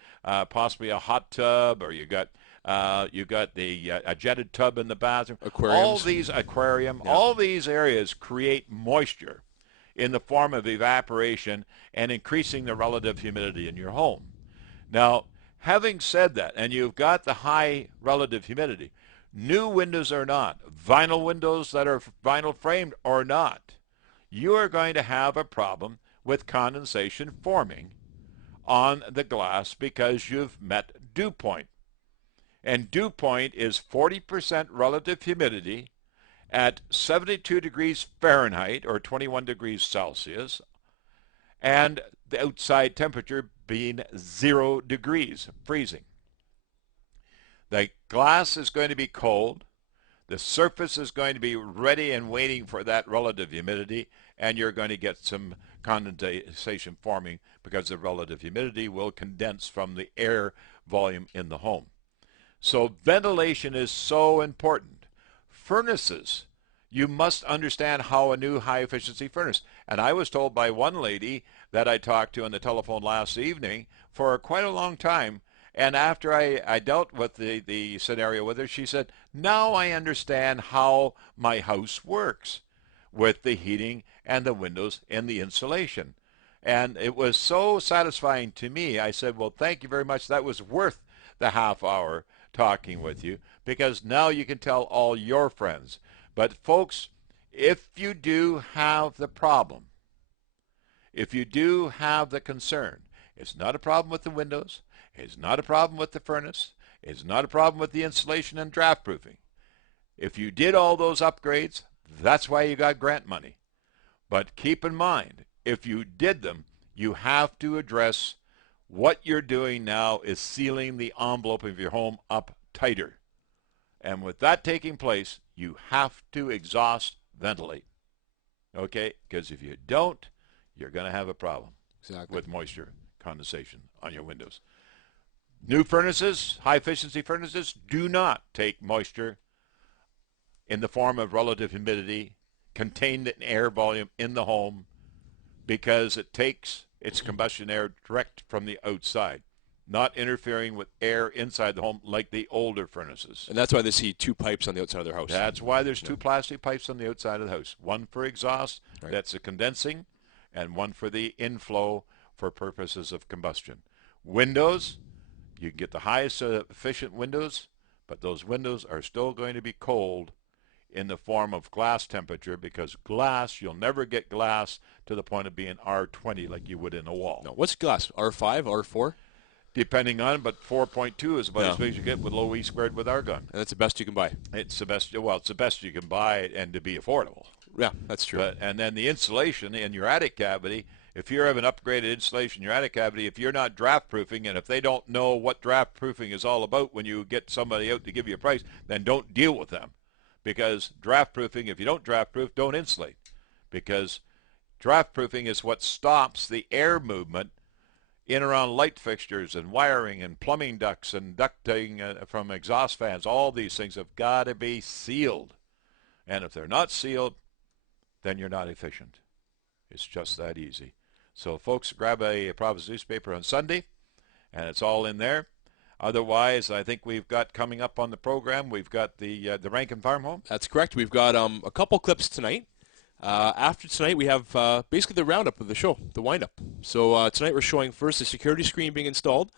possibly a hot tub, or you got a jetted tub in the bathroom. Aquariums. All these all these areas create moisture in the form of evaporation and increasing the relative humidity in your home. Now, having said that, and you've got the high relative humidity, new windows or not, vinyl windows that are vinyl framed or not, you are going to have a problem with condensation forming on the glass because you've met dew point. And dew point is 40% relative humidity at 72 degrees Fahrenheit or 21 degrees Celsius, and the outside temperature being 0 degrees, freezing. The glass is going to be cold. The surface is going to be ready and waiting for that relative humidity, and you're going to get some condensation forming because the relative humidity will condense from the air volume in the home. So ventilation is so important. Furnaces, you must understand how a new high-efficiency furnace. And I was told by one lady that I talked to on the telephone last evening for quite a long time, and after I dealt with the scenario with her, she said, now I understand how my house works with the heating and the windows and the insulation. And it was so satisfying to me. I said, well, thank you very much. That was worth the half hour talking with you, because now you can tell all your friends. But folks, if you do have the problem, if you do have the concern, it's not a problem with the windows, it's not a problem with the furnace, it's not a problem with the insulation and draft proofing. If you did all those upgrades, that's why you got grant money. But keep in mind, if you did them, you have to address what you're doing now is sealing the envelope of your home up tighter. And with that taking place, you have to exhaust ventilate. Okay? Because if you don't, you're going to have a problem with moisture condensation on your windows. New furnaces, high-efficiency furnaces, do not take moisture in the form of relative humidity contained in air volume in the home, because it takes its combustion air direct from the outside, not interfering with air inside the home like the older furnaces. And that's why they see two pipes on the outside of their house. That's why there's two plastic pipes on the outside of the house. One for exhaust, that's the condensing, and one for the inflow for purposes of combustion. Windows, you can get the highest efficient windows, but those windows are still going to be cold in the form of glass temperature, because glass, you'll never get glass to the point of being R20 like you would in a wall. No, what's glass? R5, R4? Depending on, but 4.2 is about as big as you get with low E squared with argon. And that's the best you can buy. It's the best. Well, it's the best you can buy, and to be affordable. Yeah, that's true. And then the insulation in your attic cavity if you're having upgraded insulation in your attic cavity, if you're not draft proofing, and if they don't know what draft proofing is all about when you get somebody out to give you a price, then don't deal with them. Because draft proofing, if you don't draft proof, don't insulate. Because draft proofing is what stops the air movement in around light fixtures and wiring and plumbing ducts and ducting from exhaust fans. All these things have got to be sealed. And if they're not sealed, then you're not efficient. It's just that easy. So, folks, grab a Providence newspaper on Sunday, and it's all in there. Otherwise, I think we've got coming up on the program, we've got the Rankin Farm Home. That's correct. We've got a couple clips tonight. After tonight, we have basically the roundup of the show, the wind-up. So tonight we're showing first the security screen being installed,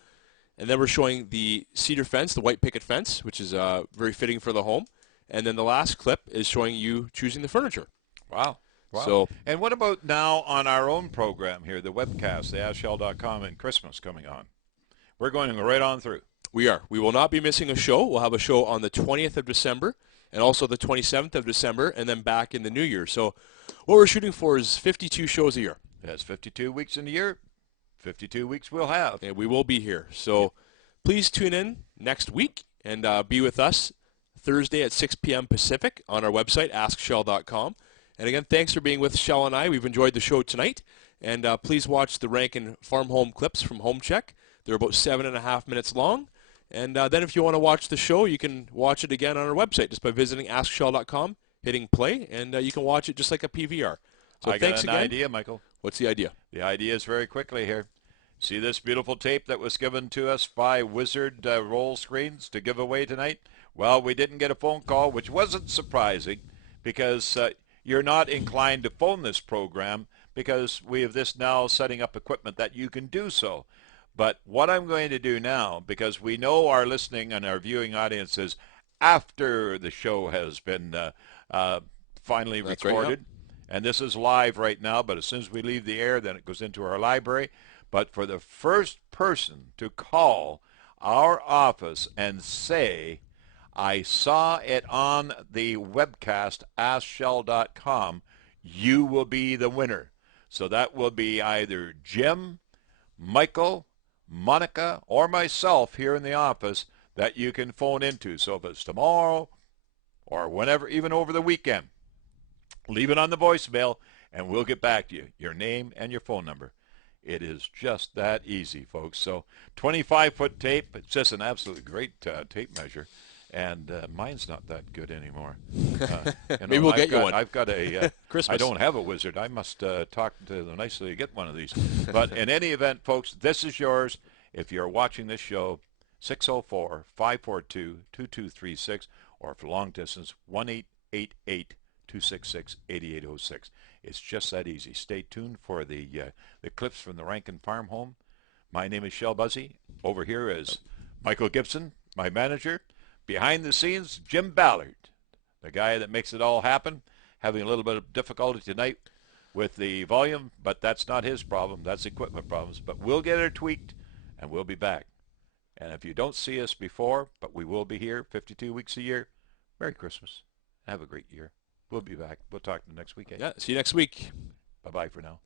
and then we're showing the cedar fence, the white picket fence, which is very fitting for the home. And then the last clip is showing you choosing the furniture. Wow. So, and what about now on our own program here, the webcast, the AskShell.com, and Christmas coming on? We're going to go right on through. We are. We will not be missing a show. We'll have a show on the 20th of December and also the 27th of December, and then back in the new year. So what we're shooting for is 52 shows a year. That's 52 weeks in a year. 52 weeks we'll have. And we will be here. So please tune in next week and be with us Thursday at 6 p.m. Pacific on our website, AskShell.com. And again, thanks for being with Shell and I. We've enjoyed the show tonight. And please watch the Rankin Farm Home clips from Home Check. They're about 7.5 minutes long. And then if you want to watch the show, you can watch it again on our website just by visiting AskShell.com, hitting play, and you can watch it just like a PVR. So I thanks got an again. idea, Michael. What's the idea? The idea is very quickly here. See this beautiful tape that was given to us by Wizard Roll Screens to give away tonight? Well, we didn't get a phone call, which wasn't surprising because you're not inclined to phone this program because we have this now setting up equipment that you can do so. But what I'm going to do now, because we know our listening and our viewing audiences after the show has been finally That's recorded, right, and this is live right now, but as soon as we leave the air, then it goes into our library. But for the first person to call our office and say, I saw it on the webcast, AskShell.com, you will be the winner. So that will be either Jim, Michael, Monica, or myself here in the office that you can phone into. So if it's tomorrow or whenever, even over the weekend, leave it on the voicemail and we'll get back to you. Your name and your phone number. It is just that easy, folks. So 25-foot tape. It's just an absolutely great tape measure. And mine's not that good anymore. Maybe we'll get you one. I've got a Christmas. I don't have a Wizard. I must talk to them nicely to get one of these. But in any event, folks, this is yours. If you're watching this show, 604-542-2236, or for long distance, 1-888-266-8806. It's just that easy. Stay tuned for the clips from the Rankin Farm Home. My name is Shell Busey. Over here is Michael Gibson, my manager. Behind the scenes, Jim Ballard, the guy that makes it all happen, having a little bit of difficulty tonight with the volume, but that's not his problem. That's equipment problems. But we'll get it tweaked, and we'll be back. And if you don't see us before, but we will be here 52 weeks a year, Merry Christmas. Have a great year. We'll be back. We'll talk to you next week. Yeah, see you next week. Bye-bye for now.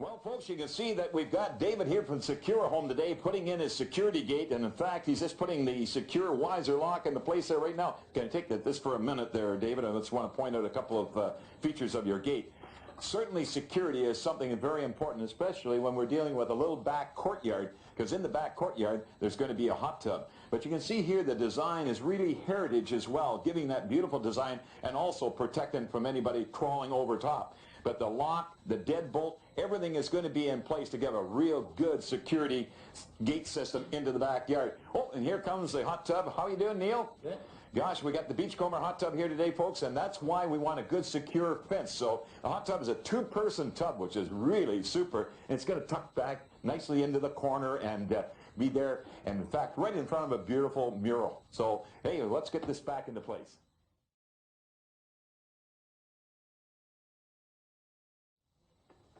Well, folks, you can see that we've got David here from Secure Home today putting in his security gate, and in fact, he's just putting the secure Weiser lock into place there right now. Can I take this for a minute there, David? I just want to point out a couple of features of your gate. Certainly security is something very important, especially when we're dealing with a little back courtyard, because in the back courtyard, there's going to be a hot tub. But you can see here the design is really heritage as well, giving that beautiful design and also protecting from anybody crawling over top. But the lock, the deadbolt, everything is going to be in place to give a real good security gate system into the backyard. Oh, and here comes the hot tub. How you doing, Neil? Good. Gosh, we got the Beachcomber hot tub here today, folks, and that's why we want a good secure fence. So the hot tub is a two-person tub, which is really super. And it's going to tuck back nicely into the corner and be there. And in fact, right in front of a beautiful mural. So, hey, let's get this back into place.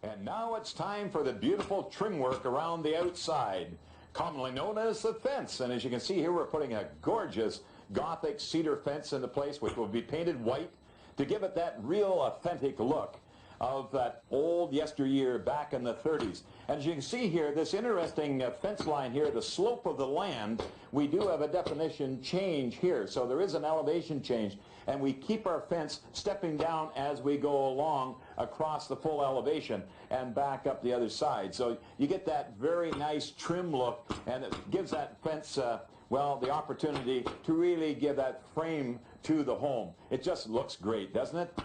And now it's time for the beautiful trim work around the outside. commonly known as the fence. And as you can see here, we're putting a gorgeous Gothic cedar fence into place, which will be painted white to give it that real authentic look of that old yesteryear back in the 30s. And as you can see here, this interesting fence line here, the slope of the land, we do have a definition change here. So there is an elevation change, and we keep our fence stepping down as we go along across the full elevation and back up the other side. So you get that very nice trim look, and it gives that fence well, the opportunity to really give that frame to the home. It just looks great, doesn't it?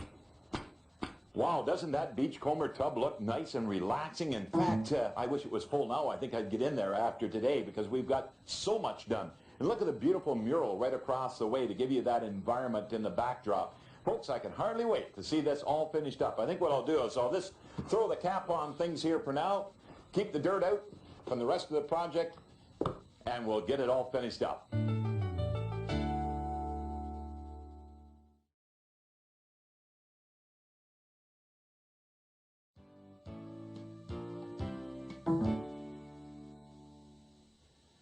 Wow, doesn't that beachcomber tub look nice and relaxing? In fact, I wish it was full now. I think I'd get in there after today because we've got so much done. And look at the beautiful mural right across the way to give you that environment in the backdrop. Folks, I can hardly wait to see this all finished up. I think what I'll do is I'll just throw the cap on things here for now, keep the dirt out from the rest of the project, and we'll get it all finished up.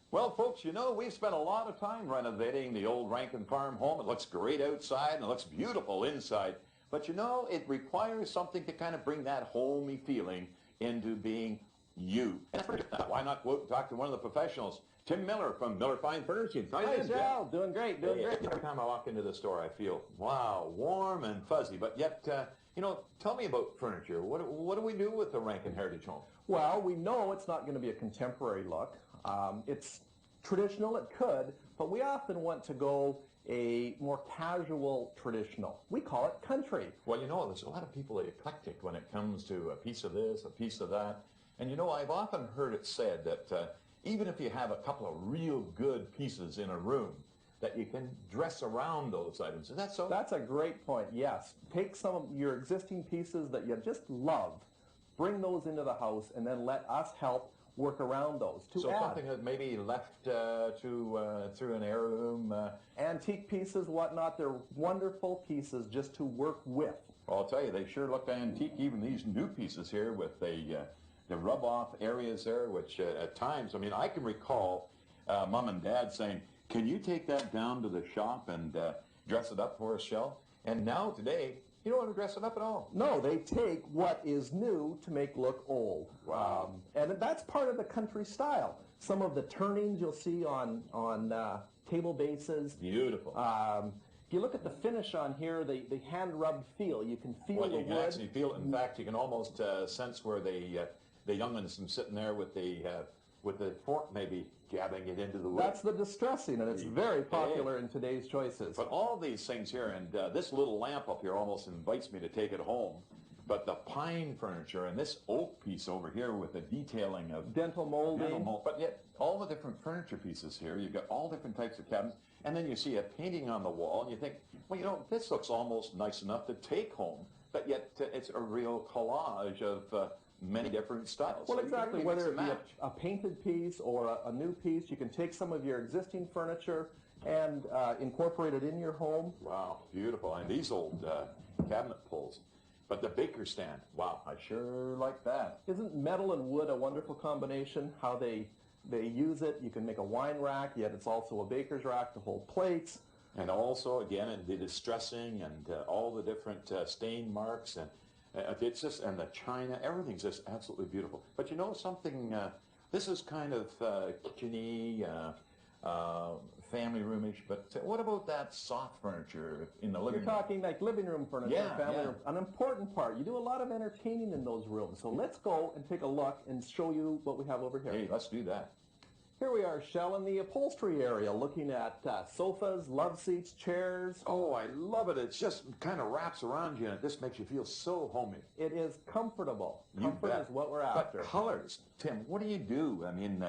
Well, folks, you know, we've spent a lot of time renovating the old Rankin Farm home. It looks great outside and it looks beautiful inside. But, you know, it requires something to kind of bring that homey feeling into being you. And why not go out and talk to one of the professionals? Tim Miller from Miller Fine Furnishings. Hi, Joe. Doing great, doing great. Every time I walk into the store, I feel, wow, warm and fuzzy. But yet, you know, tell me about furniture. What do we do with the Rankin Heritage Home? Well, we know it's not going to be a contemporary look. It's traditional, it could, but we often want to go a more casual traditional. We call it country. Well, you know, there's a lot of people eclectic when it comes to a piece of this, a piece of that. And, you know, I've often heard it said that even if you have a couple of real good pieces in a room, that you can dress around those items. Is that so? That's a great point, yes. Take some of your existing pieces that you just love, bring those into the house, and then let us help work around those. So something that maybe left through an heirloom. Antique pieces, whatnot, they're wonderful pieces just to work with. Well, I'll tell you, they sure look antique, even these new pieces here with the rub-off areas there, which at times, I mean, I can recall Mom and Dad saying, can you take that down to the shop and dress it up for us, Shell? And now, today, you don't want to dress it up at all. No, they take what is new to make look old. Wow. And that's part of the country style. Some of the turnings you'll see on table bases. Beautiful. If you look at the finish on here, the hand-rubbed feel, you can feel the wood. You can actually feel it. In fact, you can almost sense where the young ones are sitting there with the fork maybe jabbing it into the wood. That's the distressing, and it's very popular in today's choices. But all these things here, and this little lamp up here almost invites me to take it home. But the pine furniture and this oak piece over here with the detailing of dental molding. But yet all the different furniture pieces here, you've got all different types of cabinets, and then you see a painting on the wall, and you think, well, you know, this looks almost nice enough to take home. But yet it's a real collage of many different styles. Well, so exactly. Really whether it be a painted piece or a new piece, you can take some of your existing furniture and incorporate it in your home. Wow, beautiful. And these old cabinet pulls. But the baker stand, wow, I sure like that. Isn't metal and wood a wonderful combination? How they use it. You can make a wine rack, yet it's also a baker's rack to hold plates. And also, again, the distressing and all the different stain marks and it's just, and the china, everything's just absolutely beautiful. But you know something, this is kind of kitchen-y, family roomish, but what about that soft furniture in the living room? You're talking like living room furniture, Yeah, family yeah. room. An important part. You do a lot of entertaining in those rooms. So let's go and take a look and show you what we have over here. Hey, let's do that. Here we are, Shell, in the upholstery area, looking at sofas, love seats, chairs. Oh, I love it. It just kind of wraps around you, and it just makes you feel so homey. It is comfortable. You Comfort bet. is what we're after. But colors, Tim, what do you do? I mean,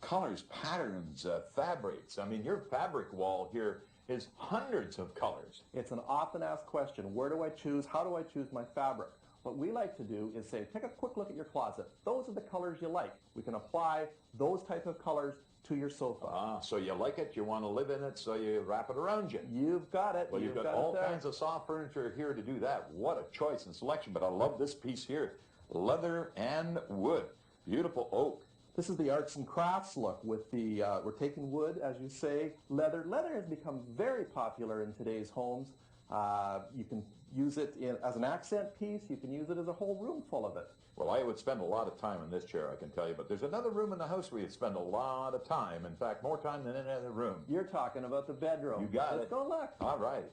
colors, patterns, fabrics. I mean, your fabric wall here is hundreds of colors. It's an often asked question. Where do I choose? How do I choose my fabric? What we like to do is say, take a quick look at your closet. Those are the colors you like. We can apply those type of colors to your sofa. Ah, so you like it, you want to live in it, so you wrap it around you. You've got it. Well, you've got all kinds of soft furniture here to do that. What a choice and selection. But I love this piece here. Leather and wood. Beautiful oak. This is the arts and crafts look with the, we're taking wood, as you say, leather. Leather has become very popular in today's homes. You can use it as an accent piece. You can use it as a whole room full of it. Well, I would spend a lot of time in this chair, I can tell you, but there's another room in the house where you'd spend a lot of time. In fact, more time than any other room. You're talking about the bedroom. You got it. Let's go look. All right.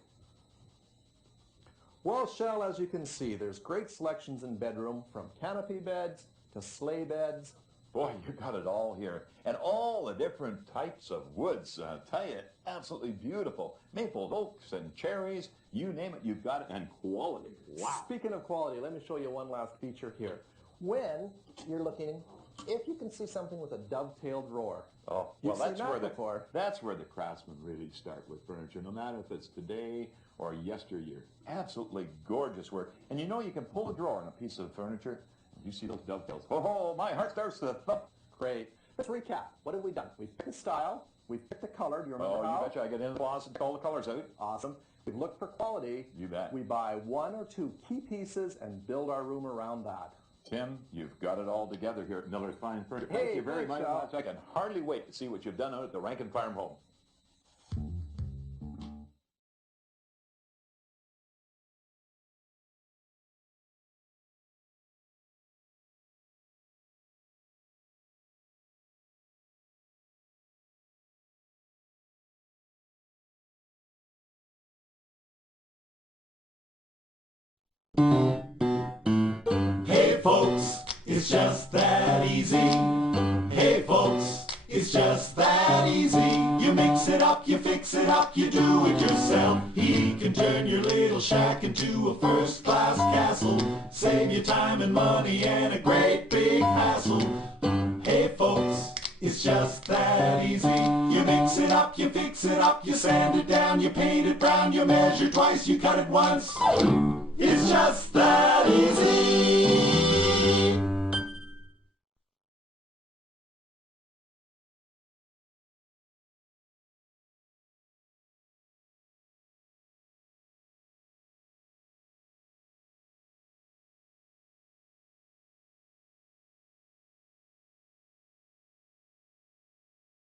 Well, Shell, as you can see, there's great selections in bedroom, from canopy beds to sleigh beds. Boy, you got it all here. And all the different types of woods. I'll tell you, absolutely beautiful. Maple, oaks, and cherries. You name it, you've got it. And quality. Wow. Speaking of quality, let me show you one last feature here. When you're looking, if you can see something with a dovetailed drawer. Oh, You've well, seen that before. that's where the craftsmen really start with furniture, no matter if it's today or yesteryear. Absolutely gorgeous work. And you know, you can pull a drawer on a piece of furniture. You see those dovetails. Oh, my heart starts to thump. Great. Let's recap. What have we done? We've picked a style. We've picked a color. Do you remember Oh, how? you betcha. I get in the closet and call the colors out. Awesome. We've looked for quality. You bet. We buy one or two key pieces and build our room around that. Tim, you've got it all together here at Miller's Fine Furniture. Hey, Thank you very thanks, much. Al. I can hardly wait to see what you've done out at the Rankin Farm home. Hey folks, it's just that easy. Hey folks, it's just that easy. You mix it up, you fix it up, you do it yourself. He can turn your little shack into a first-class castle. Save you time and money and a great big hassle. Hey folks, it's just that easy. You mix it up, you fix it up, you sand it down, you paint it brown, you measure twice, you cut it once. It's just that easy.